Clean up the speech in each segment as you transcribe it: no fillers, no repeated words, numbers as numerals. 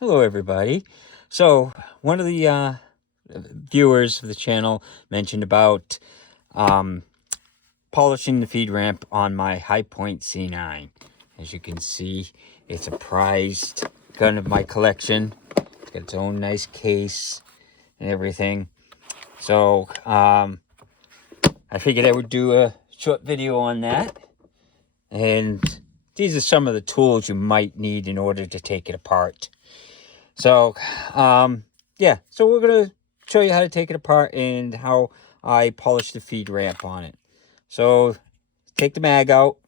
Hello, everybody. So, one of the viewers of the channel mentioned about polishing the feed ramp on my Hi-Point C9. As you can see, it's a prized gun of my collection. It's got its own nice case and everything. So, I figured I would do a short video on that. And these are some of the tools you might need in order to take it apart. So, yeah, so we're going to show you how to take it apart and how I polish the feed ramp on it. So, take the mag out.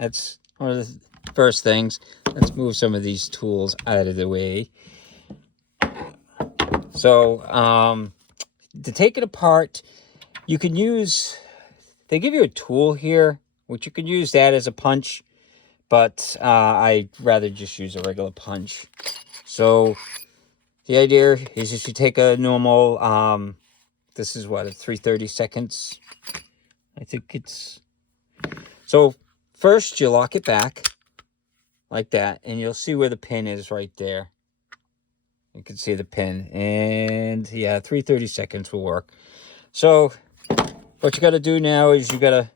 That's one of the first things. Let's move some of these tools out of the way. So, to take it apart, you can use, they give you a tool here, which you can use that as a punch, but I'd rather just use a regular punch. So, the idea is just you take a normal, this is what, a 3/32. I think it's, so first you lock it back like that, and you'll see where the pin is right there. You can see the pin, and yeah, 3/32 will work. So what you got to do now is you got to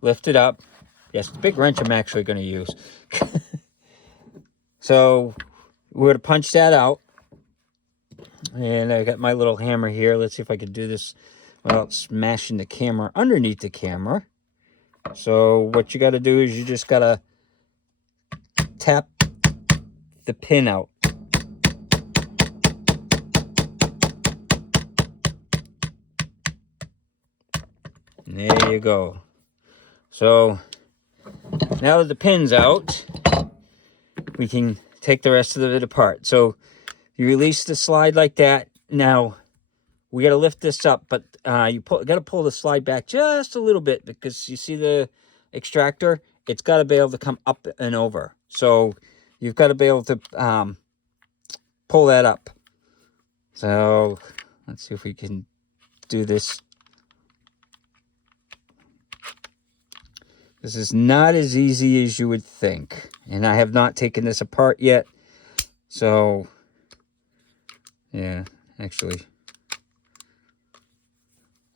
lift it up. Yes, the big wrench I'm actually going to use. So we're going to punch that out. And I got my little hammer here. Let's see if I can do this without smashing the camera underneath the camera. So what you got to do is you just got to tap the pin out. And there you go. So now that the pin's out, we can take the rest of it apart. So you release the slide like that. Now we got to lift this up, but you got to pull the slide back just a little bit, because you see the extractor, it's got to be able to come up and over. So you've got to be able to pull that up. So let's see if we can do this. This is not as easy as you would think, and I have not taken this apart yet. So yeah, actually,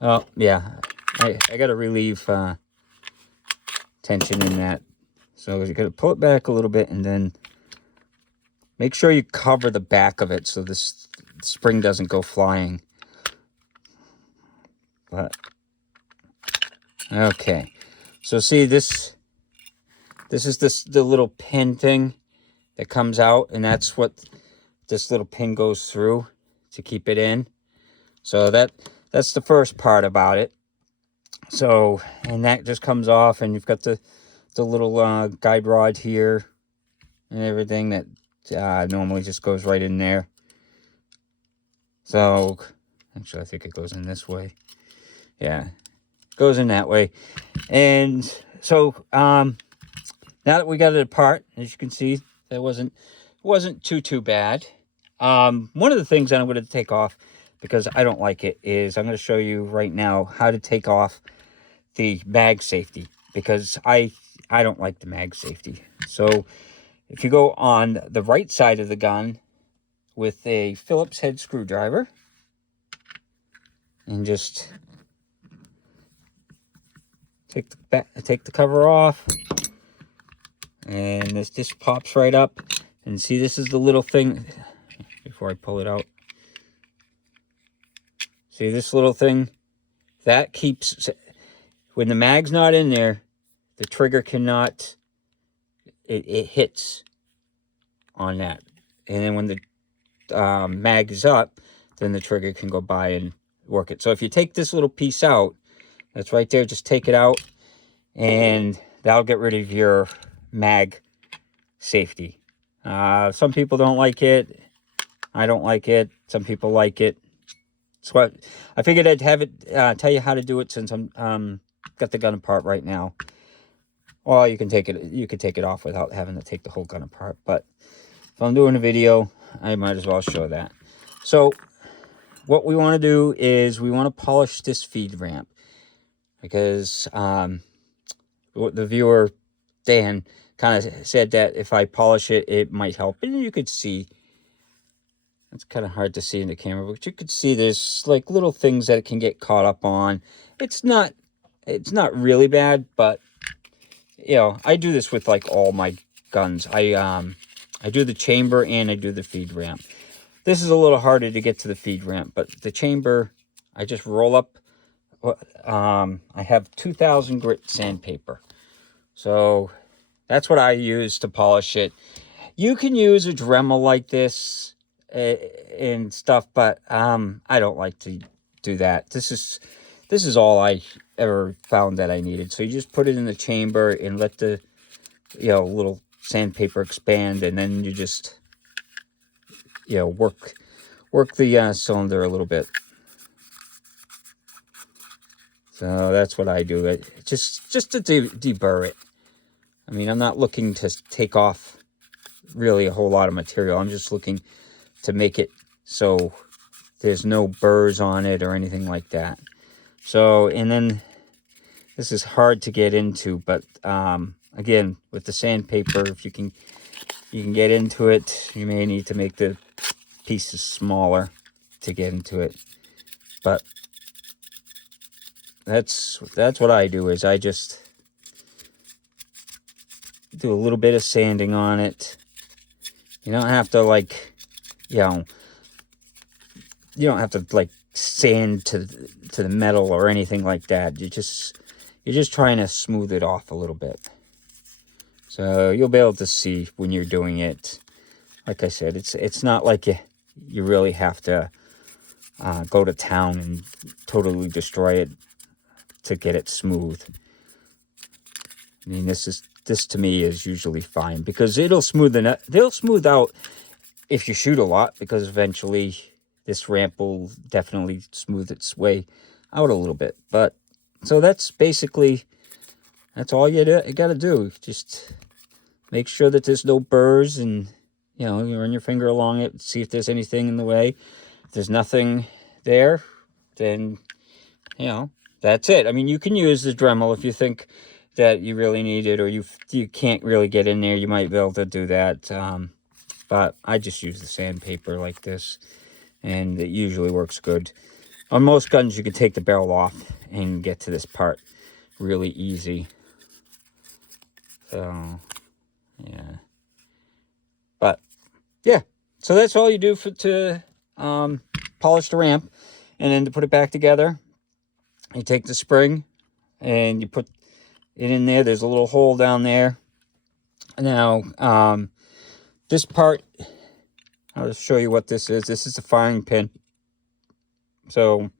oh yeah, I got to relieve tension in that. So you got to pull it back a little bit, and then make sure you cover the back of it so this spring doesn't go flying. But okay, so see, this is the little pin thing that comes out, and that's what this little pin goes through to keep it in. So that's the first part about it. So, and that just comes off, and you've got the little guide rod here and everything that normally just goes right in there. So actually, I think it goes in this way. Yeah, it goes in that way. And so now that we got it apart, as you can see, that wasn't too bad. One of the things that I'm going to take off, because I don't like it, is I'm going to show you right now how to take off the mag safety, because I don't like the mag safety. So if you go on the right side of the gun with a Phillips head screwdriver and just take the cover off, and this just pops right up. And see, this is the little thing. Before I pull it out, see this little thing that keeps, when the mag's not in there, the trigger cannot, it hits on that, and then when the mag is up, then the trigger can go by and work it. So if you take this little piece out, that's right there, just take it out, and that'll get rid of your mag safety. Some people don't like it. I don't like it. Some people like it. So I figured I'd have it tell you how to do it, since I'm got the gun apart right now. Well, you can take it off without having to take the whole gun apart, but if I'm doing a video, I might as well show that. So what we want to do is we want to polish this feed ramp, because the viewer Dan kind of said that if I polish it, it might help. And you could see, it's kind of hard to see in the camera, but you could see there's like little things that it can get caught up on. It's not really bad, but you know, I do this with like all my guns. I do the chamber and I do the feed ramp. This is a little harder to get to the feed ramp, but the chamber, I just roll up. I have 2000 grit sandpaper. So that's what I use to polish it. You can use a Dremel like this and stuff, but I don't like to do that. This is all I ever found that I needed. So you just put it in the chamber and let the little sandpaper expand, and then you just work the cylinder a little bit. So that's what I do. Just to deburr it. I mean, I'm not looking to take off really a whole lot of material. I'm just looking to make it so there's no burrs on it or anything like that. So, and then this is hard to get into, but again, with the sandpaper, if you can get into it. You may need to make the pieces smaller to get into it, but that's what I do. Is I just do a little bit of sanding on it. You don't have to you don't have to sand to the metal or anything like that. You're just trying to smooth it off a little bit. So you'll be able to see when you're doing it. Like I said, it's not like you really have to go to town and totally destroy it to get it smooth. I mean, this to me is usually fine, because they'll smooth out if you shoot a lot, because eventually this ramp will definitely smooth its way out a little bit. But so that's all you got to do. Just make sure that there's no burrs, and you run your finger along it, see if there's anything in the way. If there's nothing there, then that's it. I mean, you can use the Dremel if you think that you really need it, or you can't really get in there. You might be able to do that, but I just use the sandpaper like this, and it usually works good. On most guns, you can take the barrel off and get to this part really easy. So yeah, but yeah, so that's all you do to polish the ramp. And then to put it back together, you take the spring and you put it in there. There's a little hole down there. Now, this part, I'll just show you what this is. This is the firing pin. So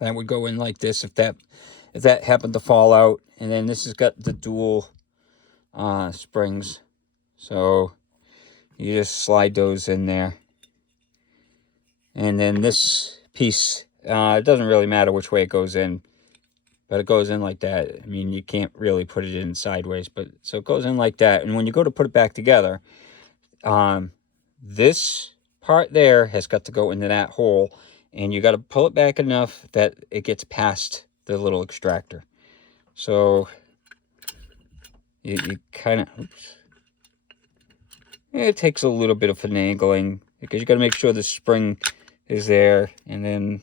that would go in like this if that happened to fall out. And then this has got the dual springs. So you just slide those in there. And then this piece, it doesn't really matter which way it goes in, but it goes in like that. I mean, you can't really put it in sideways, but so it goes in like that. And when you go to put it back together, this part there has got to go into that hole, and you got to pull it back enough that it gets past the little extractor. So you kind of, it takes a little bit of finagling, because you got to make sure the spring is there, and then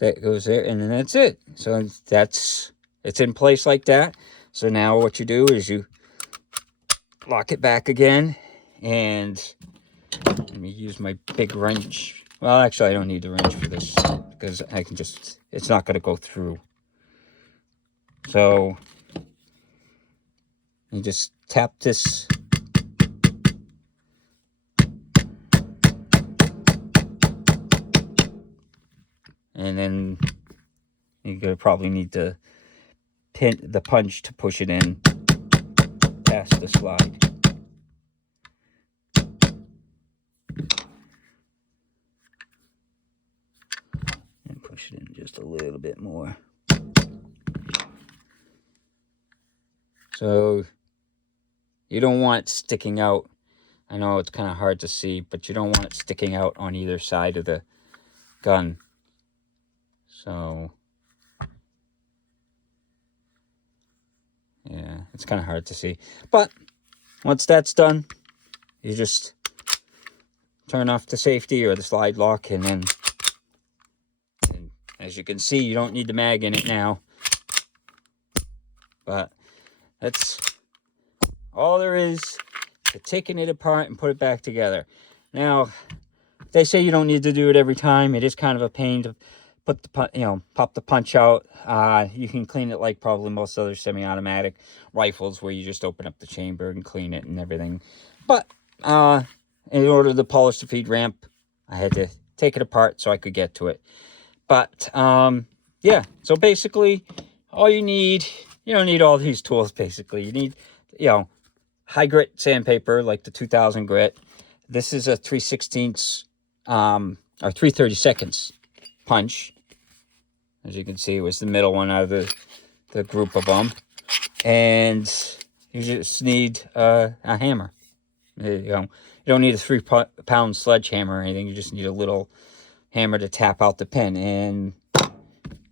that goes there, and then that's it. So it's in place like that. So now what you do is you lock it back again, and let me use my big wrench. Well, actually, I don't need the wrench for this, because I can just, it's not going to go through. So you just tap this. And then you're going to probably need to pin the punch to push it in past the slide. And push it in just a little bit more. So you don't want it sticking out. I know it's kind of hard to see, but you don't want it sticking out on either side of the gun. So yeah. It's kind of hard to see. But once that's done, you just turn off the safety or the slide lock, and then, and as you can see, you don't need the mag in it now. But that's all there is to taking it apart and put it back together. Now, they say you don't need to do it every time. It is kind of a pain to put the pop the punch out. You can clean it like probably most other semi-automatic rifles, where you just open up the chamber and clean it and everything. But in order to polish the feed ramp, I had to take it apart so I could get to it. But yeah, so basically all you need, you don't need all these tools. Basically you need, high grit sandpaper, like the 2000 grit. This is a 3/16 or 3/32 punch. As you can see, it was the middle one out of the group of them. And you just need a hammer. You don't need a 3-pound sledgehammer or anything. You just need a little hammer to tap out the pin, and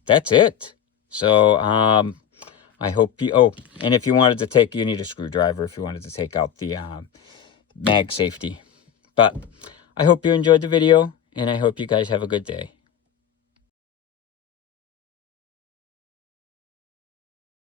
that's it. So I hope you, and if you wanted to take, you need a screwdriver if you wanted to take out the mag safety. But I hope you enjoyed the video, and I hope you guys have a good day.